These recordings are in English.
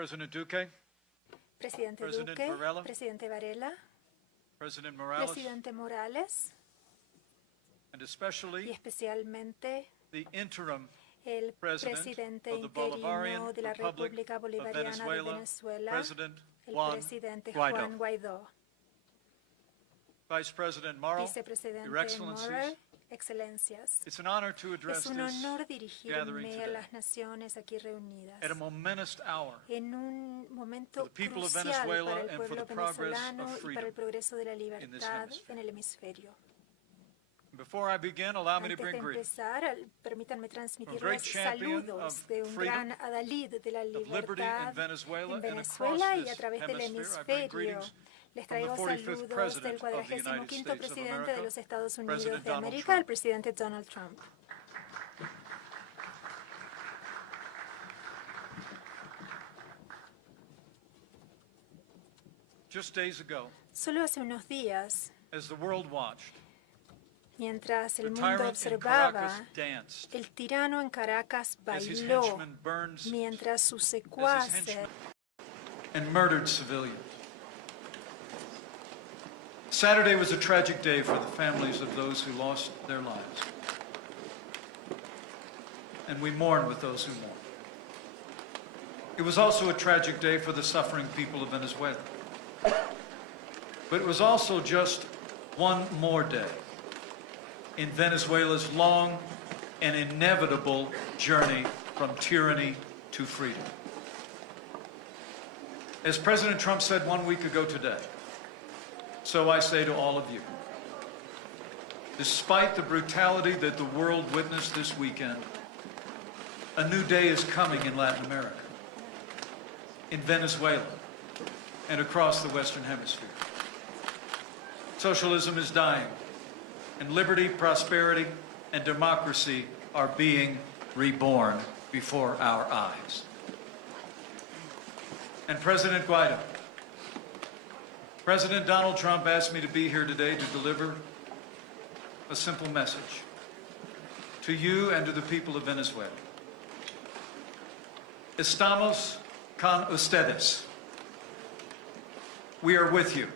President Duque, Presidente President Duque, Varela, Presidente Varela, President Morales, Presidente Morales and y especially especialmente the interim el President presidente of the Bolivarian interino de la Republic República of Bolivariana de Venezuela, Venezuela, President el Juan presidente Guaidó. Juan Guaidó. Vice President Morrow, Vicepresidente Your Excellencies, Morrow, Excelencias, it's an honor to address es un this honor gathering dirigirme a today las naciones aquí reunidas at a momentous hour en un momento for the people of crucial Venezuela para el and for pueblo the progress venezolano of y para freedom el progreso de la in this libertad hemisphere. en el hemisferio. Before I begin, allow me to Antes de bring greetings empezar, permítanme transmitirles great champion saludos of de un freedom, gran adalid de la of liberty libertad in Venezuela, en and across Venezuela y this a través del hemisphere. I bring hemisferio. greetings Les from the traigo 45th saludos President del of the United 45º States of presidente de America, los Estados Unidos President de Donald América, Trump. el presidente Donald Trump. Just days ago, Solo hace unos días, as the world watched, mientras the el mundo tyrant in observaba, Caracas danced el tirano en Caracas as his bailó henchmen burned mientras sus as his secuaces henchmen and murdered civilians. Saturday was a tragic day for the families of those who lost their lives. And we mourn with those who mourn. It was also a tragic day for the suffering people of Venezuela. But it was also just one more day in Venezuela's long and inevitable journey from tyranny to freedom. As President Trump said 1 week ago today, so I say to all of you, despite the brutality that the world witnessed this weekend, a new day is coming in Latin America, in Venezuela, and across the Western Hemisphere. Socialism is dying, and liberty, prosperity, and democracy are being reborn before our eyes. And President Guaidó, President Donald Trump asked me to be here today to deliver a simple message to you and to the people of Venezuela. Estamos con ustedes. We are with you,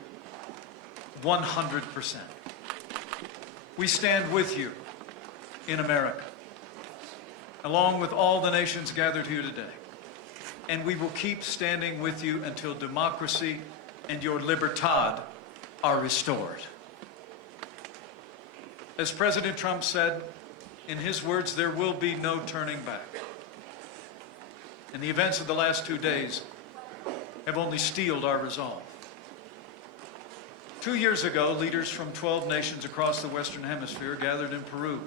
100%. We stand with you in America, along with all the nations gathered here today. And we will keep standing with you until democracy and your libertad are restored. As President Trump said, in his words, there will be no turning back. And the events of the last 2 days have only steeled our resolve. 2 years ago, leaders from 12 nations across the Western Hemisphere gathered in Peru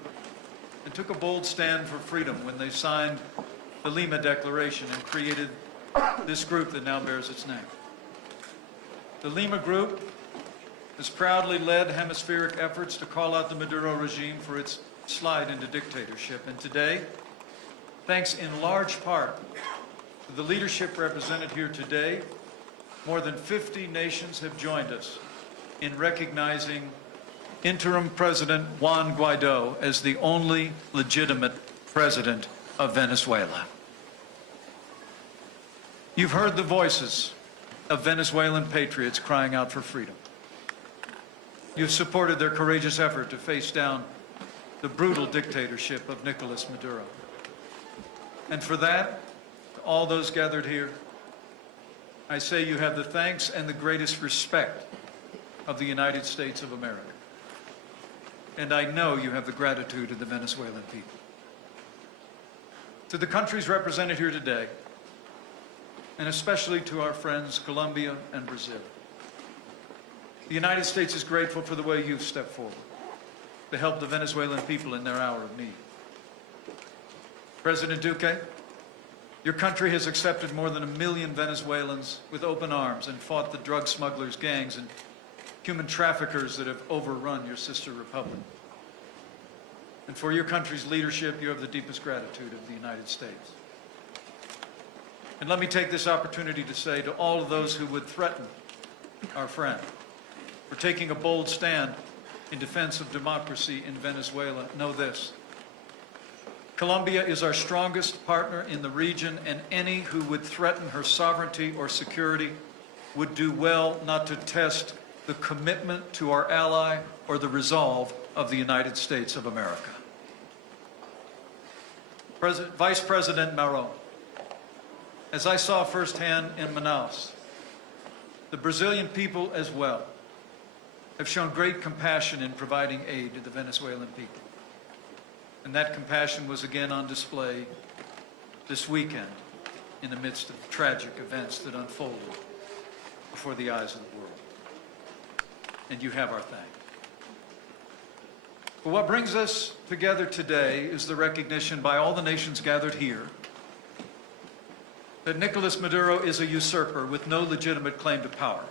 and took a bold stand for freedom when they signed the Lima Declaration and created this group that now bears its name. The Lima Group has proudly led hemispheric efforts to call out the Maduro regime for its slide into dictatorship. And today, thanks in large part to the leadership represented here today, more than 50 nations have joined us in recognizing interim President Juan Guaidó as the only legitimate president of Venezuela. You've heard the voices of Venezuelan patriots crying out for freedom. You've supported their courageous effort to face down the brutal dictatorship of Nicolas Maduro. And for that, to all those gathered here, I say you have the thanks and the greatest respect of the United States of America. And I know you have the gratitude of the Venezuelan people. To the countries represented here today, and especially to our friends Colombia and Brazil, the United States is grateful for the way you've stepped forward to help the Venezuelan people in their hour of need. President Duque, your country has accepted more than 1 million Venezuelans with open arms and fought the drug smugglers, gangs, and human traffickers that have overrun your sister republic. And for your country's leadership, you have the deepest gratitude of the United States. And let me take this opportunity to say to all of those who would threaten our friend for taking a bold stand in defense of democracy in Venezuela, know this: Colombia is our strongest partner in the region, and any who would threaten her sovereignty or security would do well not to test the commitment to our ally or the resolve of the United States of America. Vice President Maron, as I saw firsthand in Manaus, the Brazilian people as well have shown great compassion in providing aid to the Venezuelan people. And that compassion was again on display this weekend in the midst of tragic events that unfolded before the eyes of the world. And you have our thanks. But what brings us together today is the recognition by all the nations gathered here that Nicolas Maduro is a usurper with no legitimate claim to power.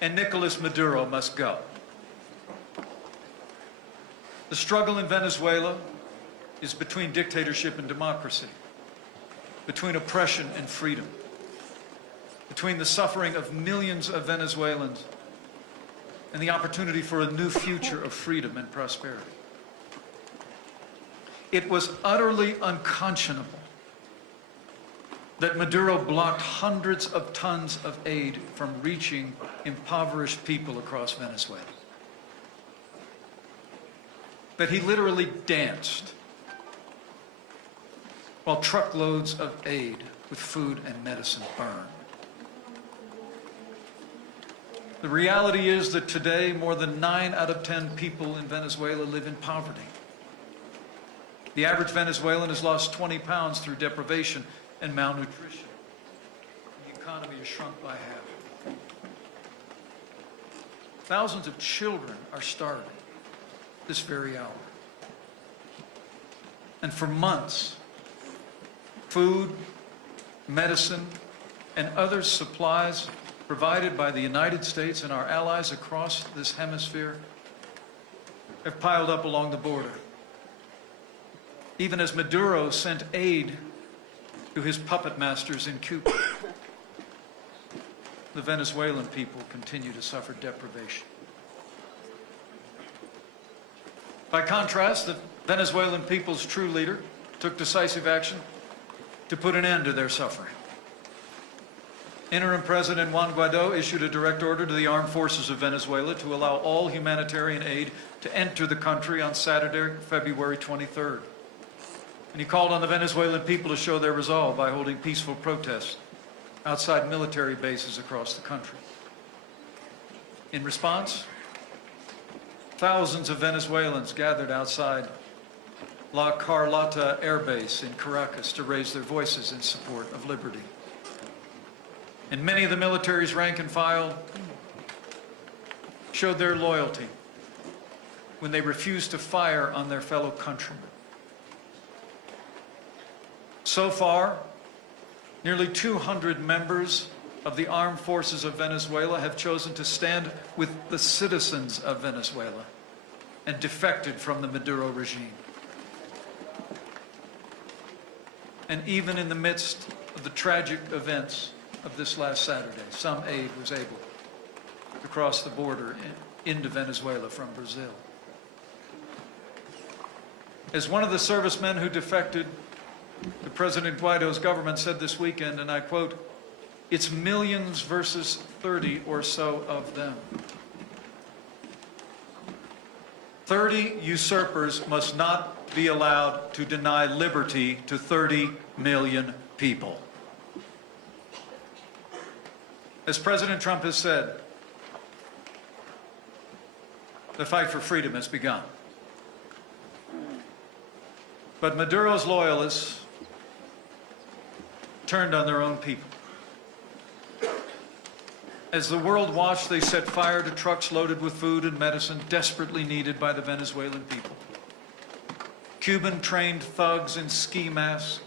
And Nicolas Maduro must go. The struggle in Venezuela is between dictatorship and democracy, between oppression and freedom, between the suffering of millions of Venezuelans and the opportunity for a new future of freedom and prosperity. It was utterly unconscionable that Maduro blocked hundreds of tons of aid from reaching impoverished people across Venezuela. That he literally danced while truckloads of aid with food and medicine burned. The reality is that today more than 9 out of 10 people in Venezuela live in poverty. The average Venezuelan has lost 20 pounds through deprivation and malnutrition. The economy has shrunk by half. Thousands of children are starving this very hour. And for months, food, medicine, and other supplies provided by the United States and our allies across this hemisphere have piled up along the border. Even as Maduro sent aid to his puppet masters in Cuba, the Venezuelan people continue to suffer deprivation. By contrast, the Venezuelan people's true leader took decisive action to put an end to their suffering. Interim President Juan Guaidó issued a direct order to the armed forces of Venezuela to allow all humanitarian aid to enter the country on Saturday, February 23rd. And he called on the Venezuelan people to show their resolve by holding peaceful protests outside military bases across the country. In response, thousands of Venezuelans gathered outside La Carlota Air Base in Caracas to raise their voices in support of liberty. And many of the military's rank and file showed their loyalty when they refused to fire on their fellow countrymen. So far, nearly 200 members of the armed forces of Venezuela have chosen to stand with the citizens of Venezuela and defected from the Maduro regime. And even in the midst of the tragic events of this last Saturday, some aid was able to cross the border into Venezuela from Brazil. As one of the servicemen who defected, the President Guaido's government said this weekend, and I quote, "It's millions versus 30 or so of them." 30 usurpers must not be allowed to deny liberty to 30 million people. As President Trump has said, the fight for freedom has begun. But Maduro's loyalists turned on their own people. As the world watched, they set fire to trucks loaded with food and medicine desperately needed by the Venezuelan people. Cuban-trained thugs in ski masks,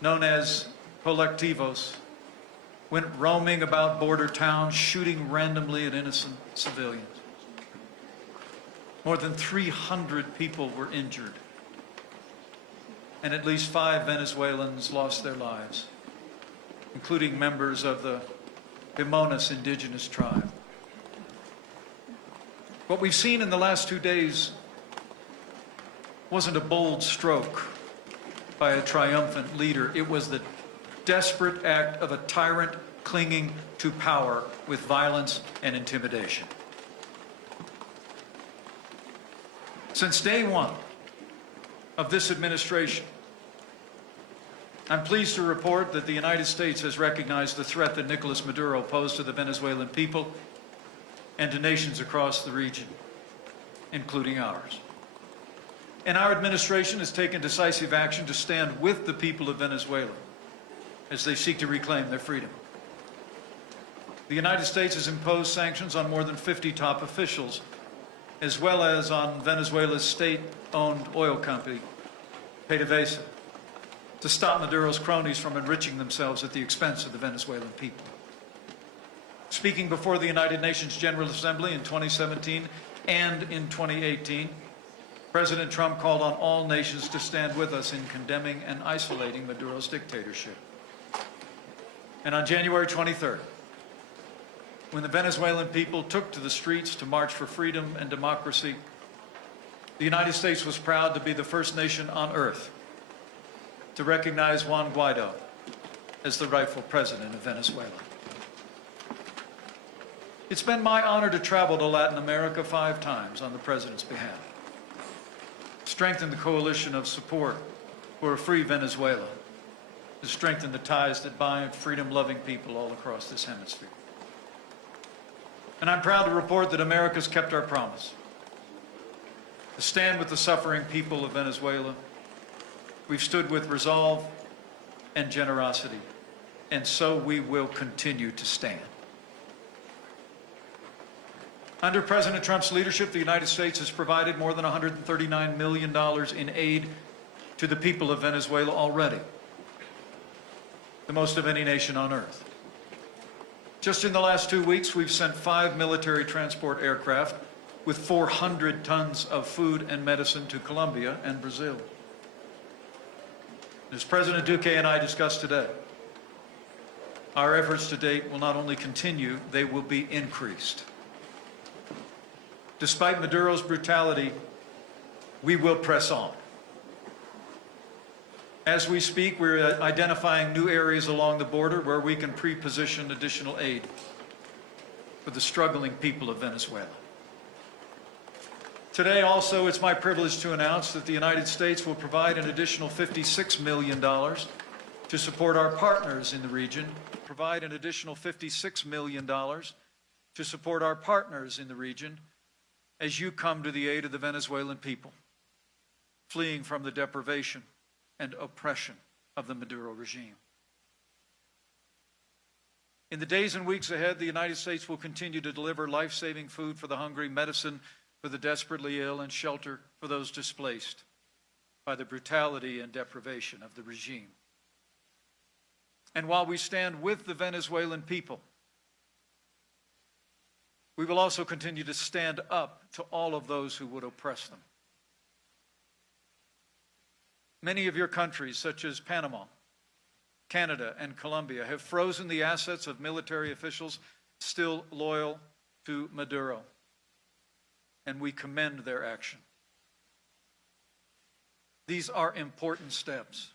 known as colectivos, went roaming about border towns, shooting randomly at innocent civilians. More than 300 people were injured, and at least 5 Venezuelans lost their lives, including members of the Vimonas indigenous tribe. What we've seen in the last 2 days wasn't a bold stroke by a triumphant leader. It was the desperate act of a tyrant clinging to power with violence and intimidation. Since day one of this administration, I'm pleased to report that the United States has recognized the threat that Nicolas Maduro posed to the Venezuelan people and to nations across the region, including ours. And our administration has taken decisive action to stand with the people of Venezuela as they seek to reclaim their freedom. The United States has imposed sanctions on more than 50 top officials, as well as on Venezuela's state-owned oil company, PDVSA, to stop Maduro's cronies from enriching themselves at the expense of the Venezuelan people. Speaking before the United Nations General Assembly in 2017 and in 2018, President Trump called on all nations to stand with us in condemning and isolating Maduro's dictatorship. And on January 23rd, when the Venezuelan people took to the streets to march for freedom and democracy, the United States was proud to be the first nation on earth to recognize Juan Guaido as the rightful president of Venezuela. It's been my honor to travel to Latin America 5 times on the president's behalf, strengthen the coalition of support for a free Venezuela, to strengthen the ties that bind freedom-loving people all across this hemisphere. And I'm proud to report that America's kept our promise to stand with the suffering people of Venezuela. We've stood with resolve and generosity, and so we will continue to stand. Under President Trump's leadership, the United States has provided more than $139 million in aid to the people of Venezuela already, the most of any nation on earth. Just in the last 2 weeks, we've sent 5 military transport aircraft with 400 tons of food and medicine to Colombia and Brazil. As President Duque and I discussed today, our efforts to date will not only continue, they will be increased. Despite Maduro's brutality, we will press on. As we speak, we're identifying new areas along the border where we can pre-position additional aid for the struggling people of Venezuela. Today, also, it's my privilege to announce that the United States will provide an additional $56 million to support our partners in the region, provide an additional $56 million to support our partners in the region as you come to the aid of the Venezuelan people, fleeing from the deprivation and oppression of the Maduro regime. In the days and weeks ahead, the United States will continue to deliver life-saving food for the hungry, medicine for the desperately ill, and shelter for those displaced by the brutality and deprivation of the regime. And while we stand with the Venezuelan people, we will also continue to stand up to all of those who would oppress them. Many of your countries, such as Panama, Canada, and Colombia, have frozen the assets of military officials still loyal to Maduro, and we commend their action. These are important steps,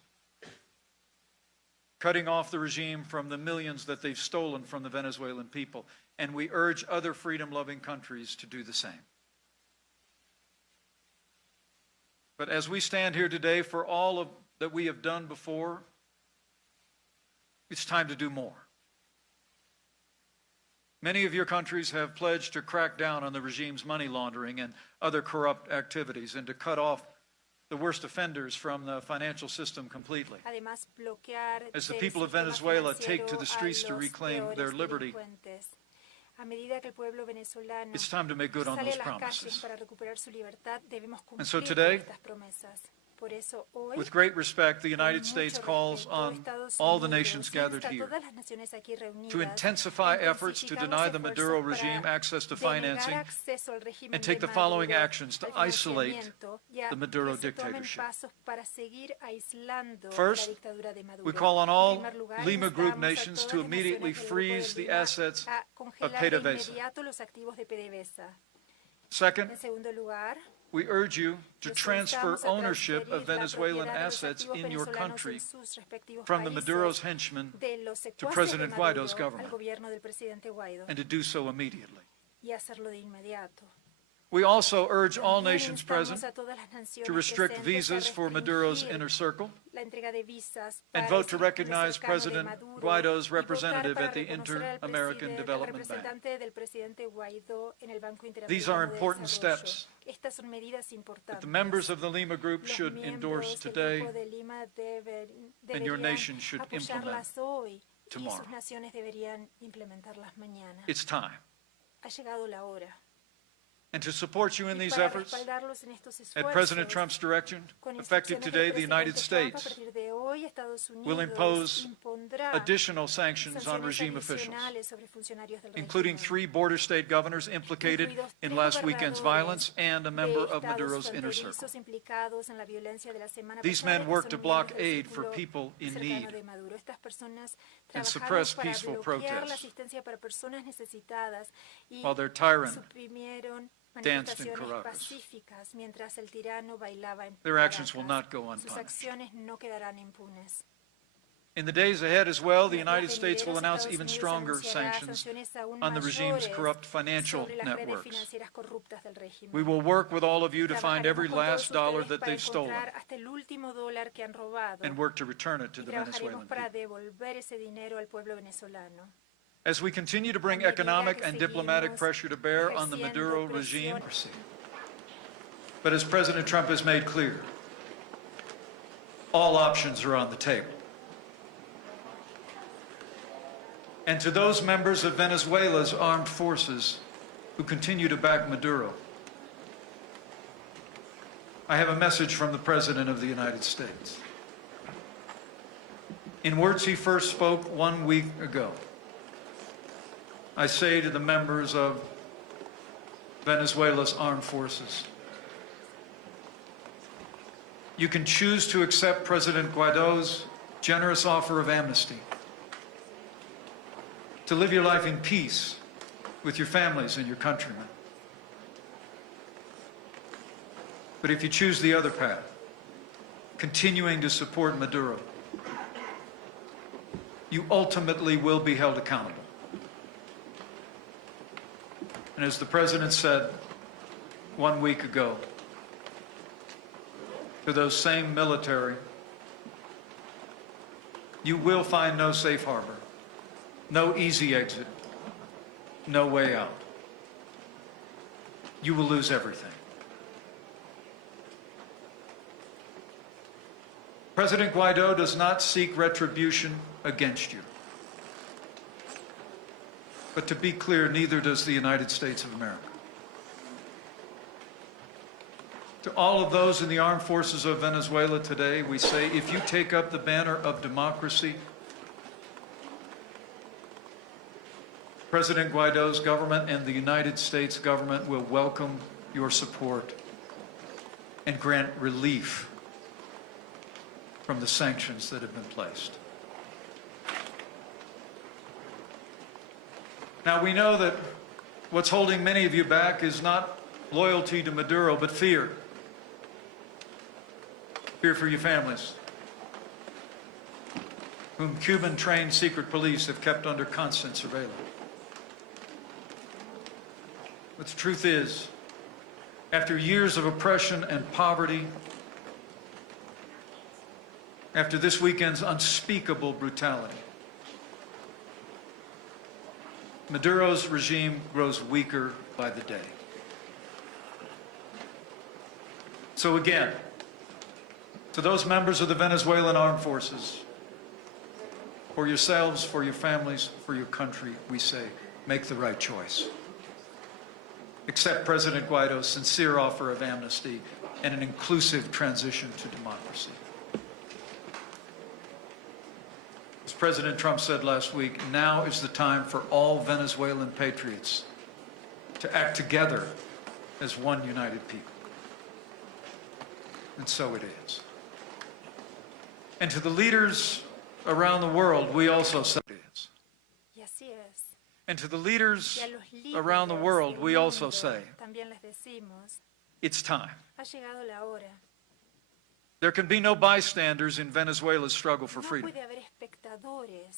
cutting off the regime from the millions that they've stolen from the Venezuelan people, and we urge other freedom-loving countries to do the same. But as we stand here today, for all of that we have done before, it's time to do more. Many of your countries have pledged to crack down on the regime's money laundering and other corrupt activities and to cut off the worst offenders from the financial system completely. As the people of Venezuela take to the streets to reclaim their liberty, it's time to make good on those promises. And so today, with great respect, the United States calls on all the nations gathered here to intensify efforts to deny the Maduro regime access to financing and take the following actions to isolate the Maduro dictatorship. First, we call on all Lima Group nations to immediately freeze the assets of PDVSA. Second, we urge you to Los transfer instamos a ownership transferir of la Venezuelan propiedad de los assets activos in your venezolanos country en sus respectivos from the países Maduro's henchmen de los to secuaces President de Maduro Guaido's al government, gobierno del presidente Guaidó and to do so immediately. y hacerlo de inmediato. We also urge all También nations instamos present a todas las naciones to restrict presentes a visas for Maduro's restringir inner circle la entrega de visas and para vote el to círculo recognize cercano de President Maduro Guaido's y votar representative para at the reconocer al Inter-American Development Bank. representante del presidente Guaidó en el Banco These are Interamericano de important Desarrollo. steps Estas son medidas that importantes. the members of the Lima Group Los should endorse miembros del today, Grupo de Lima and your deberían nation should apoyarlas hoy y tomorrow. sus naciones deberían implementarlas mañana. It's time. Ha llegado la hora. And to support you in Y these para efforts, respaldarlos en estos at President esfuerzos, Trump's direction, con effective instrucciones today, del the United presidente Trump, a States partir de hoy, Estados Unidos will impose impondrá additional sanctions on sanciones regime officials, adicionales sobre funcionarios del including régimen, 3 border state governors implicated incluidos in 3 last weekend's violence and a member de of estados Maduro's inner circle. fronterizos implicados en la violencia de la semana These pasada, men que work son to block miembros del aid for círculo people in cercano need de Maduro. Estas personas and trabajaron suppress para peaceful bloquear la protests, asistencia para personas necesitadas y while their tyrant suprimieron danced in manifestaciones Caracas. pacíficas mientras el tirano bailaba en Their actions will Caracas. not go Sus unpunished. acciones no quedarán impunes. In the days ahead as well, the En los United días States will venideros, announce Estados even Unidos stronger anunciará sanctions sanciones aún on the regime's mayores corrupt financial sobre las redes networks. financieras corruptas del régimen. We will work with all of you to find every Trabajaremos con last todos dollar ustedes that para they've stolen encontrar hasta el último dólar que han robado and work to return it to y the trabajaremos Venezuelan para people. devolver ese dinero al pueblo venezolano. As we continue to bring A medida economic que and diplomatic seguimos pressure to bear on the ejerciendo Maduro regime, presión. but as President Trump has made clear, all options are on the table. And to those members of Venezuela's armed forces who continue to back Maduro, I have a message from the President of the United States. In words he first spoke 1 week ago, I say to the members of Venezuela's armed forces, you can choose to accept President Guaido's generous offer of amnesty, to live your life in peace with your families and your countrymen. But if you choose the other path, continuing to support Maduro, you ultimately will be held accountable. And as the President said 1 week ago, to those same military, you will find no safe harbor, no easy exit, no way out. You will lose everything. President Guaido does not seek retribution against you. But to be clear, neither does the United States of America. To all of those in the armed forces of Venezuela today, we say, if you take up the banner of democracy, President Guaido's government and the United States government will welcome your support and grant relief from the sanctions that have been placed. Now, we know that what's holding many of you back is not loyalty to Maduro, but fear. Fear for your families, whom Cuban-trained secret police have kept under constant surveillance. But the truth is, after years of oppression and poverty, after this weekend's unspeakable brutality, Maduro's regime grows weaker by the day. So again, to those members of the Venezuelan armed forces, for yourselves, for your families, for your country, we say, make the right choice. Accept President Guaido's sincere offer of amnesty and an inclusive transition to democracy. As President Trump said last week, now is the time for all Venezuelan patriots to act together as one united people. And so it is. And to the leaders around the world, we also say it is. Y así es. And to the leaders Y a los líderes around the world, del we also mundo say, también les decimos, it's time. Ha llegado la hora. There can be no bystanders in Venezuela's struggle for No freedom. puede haber espectadores.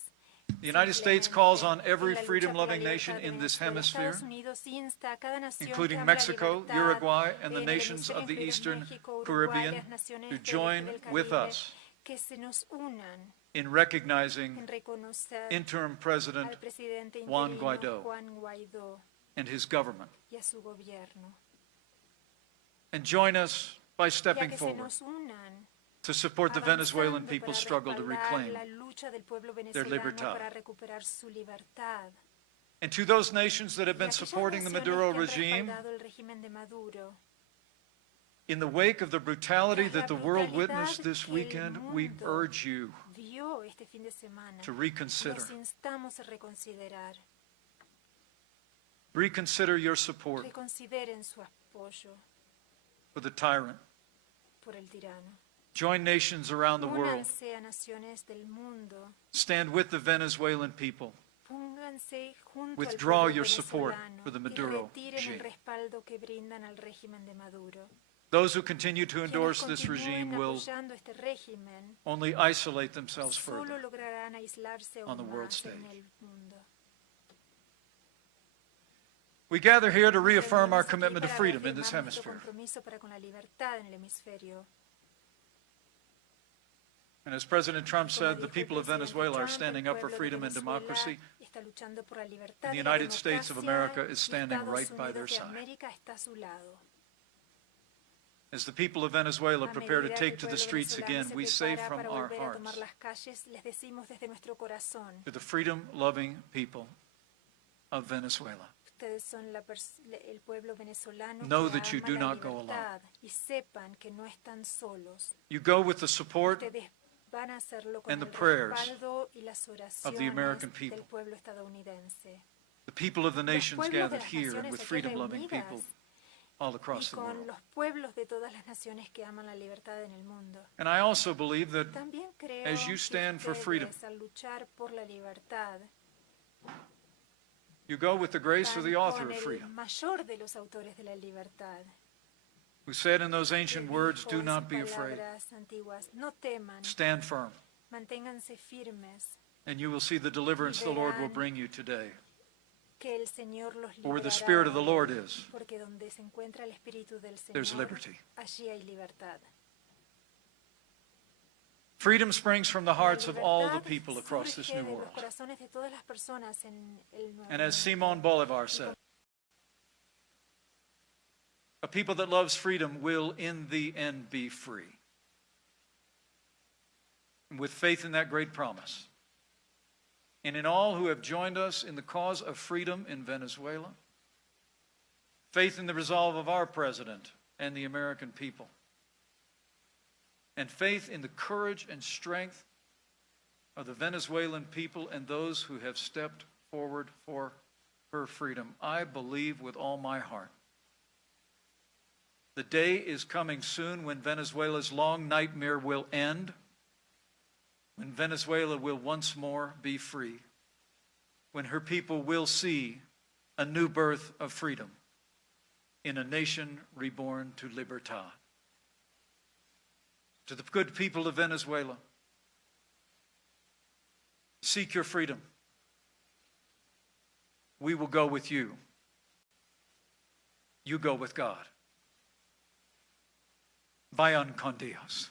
The United States calls on every freedom-loving nation in this hemisphere, Estados Unidos insta a cada nación que including ama la Mexico, libertad, Uruguay, and the en el nations of the hemisferio Eastern México, Uruguay, Caribbean las naciones to del join Este del with Caribe, us que se nos unan in recognizing en reconocer interim President al presidente Juan interino Guaidó Juan Guaidó and his government, y a su gobierno. and join us by Y a stepping que se forward nos unan to support the Venezuelan avanzando people's para struggle to respaldar reclaim. la lucha del pueblo their venezolano libertad. para recuperar su libertad. And to those nations that have Y been aquellas supporting the naciones Maduro que han regime, respaldado el régimen de Maduro, in the wake of the brutality tras la that the world brutalidad witnessed this que el weekend, we mundo urge you vio este fin de semana, to reconsider. los instamos a reconsiderar. Reconsider your support Reconsideren su apoyo for the tyrant. por el tirano. Join nations around the world. Únanse a naciones del mundo. Stand with the Venezuelan people. Pónganse junto Withdraw al pueblo your support venezolano for the y Maduro retiren regime. el respaldo que brindan al régimen de Maduro. Those who continue to Quienes endorse this continúen regime will apoyando este régimen only isolate themselves solo further. lograrán aislarse on the aún world más en stage. el mundo. We gather here to Nos reaffirm our reunimos aquí commitment to para freedom in this reafirmar nuestro hemisphere. compromiso para con la libertad en el hemisferio. And as President Trump Como said, the dijo el people of presidente Venezuela are Trump, standing el up for pueblo de freedom and Venezuela democracy. está luchando por la libertad And the y la United States of America democracia, is y standing Estados right by their Unidos de side. América está a su lado. As the people of Venezuela A prepare to medida que take el to the pueblo streets venezolano again, se we say prepara from para our volver a tomar hearts las calles, les decimos desde nuestro corazón, to the freedom-loving people of Venezuela. ustedes son el pueblo venezolano Know que that you ama do la not go libertad, y sepan que no están solos. You go with the support Ustedes van a hacerlo con and the el prayers respaldo y las of the American oraciones people. del pueblo estadounidense. The people of the Los nations pueblos de gathered las here naciones with aquí freedom-loving reunidas people all y across the con world. los pueblos de todas las naciones que aman la libertad en el mundo. And I also believe that También creo as you que stand for freedom, ustedes, al luchar por la libertad, you go with the grace of van the author con of el freedom, mayor de los autores de la libertad, who said in those que ancient words, dijo "Do en not sus be afraid, palabras antiguas, no teman, stand firm, manténganse firmes, and you will see the deliverance the Lord will bring you today." que el Señor los For where the liberará Spirit of the hoy, Lord is, porque donde se encuentra el Espíritu del there's Señor, liberty. allí hay libertad. Freedom springs from the hearts La of all the libertad people across this surge new de los world. corazones de todas las personas en el nuevo And as mundo. Simon Bolivar said, a people that loves freedom will in the end be free. And with faith in that great promise, and in all who have joined us in the cause of freedom in Venezuela, faith in the resolve of our president and the American people, and faith in the courage and strength of the Venezuelan people and those who have stepped forward for her freedom, I believe with all my heart the day is coming soon when Venezuela's long nightmare will end, when Venezuela will once more be free, when her people will see a new birth of freedom in a nation reborn to libertad. To the good people of Venezuela, seek your freedom. We will go with you. You go with God. Vayan con Dios.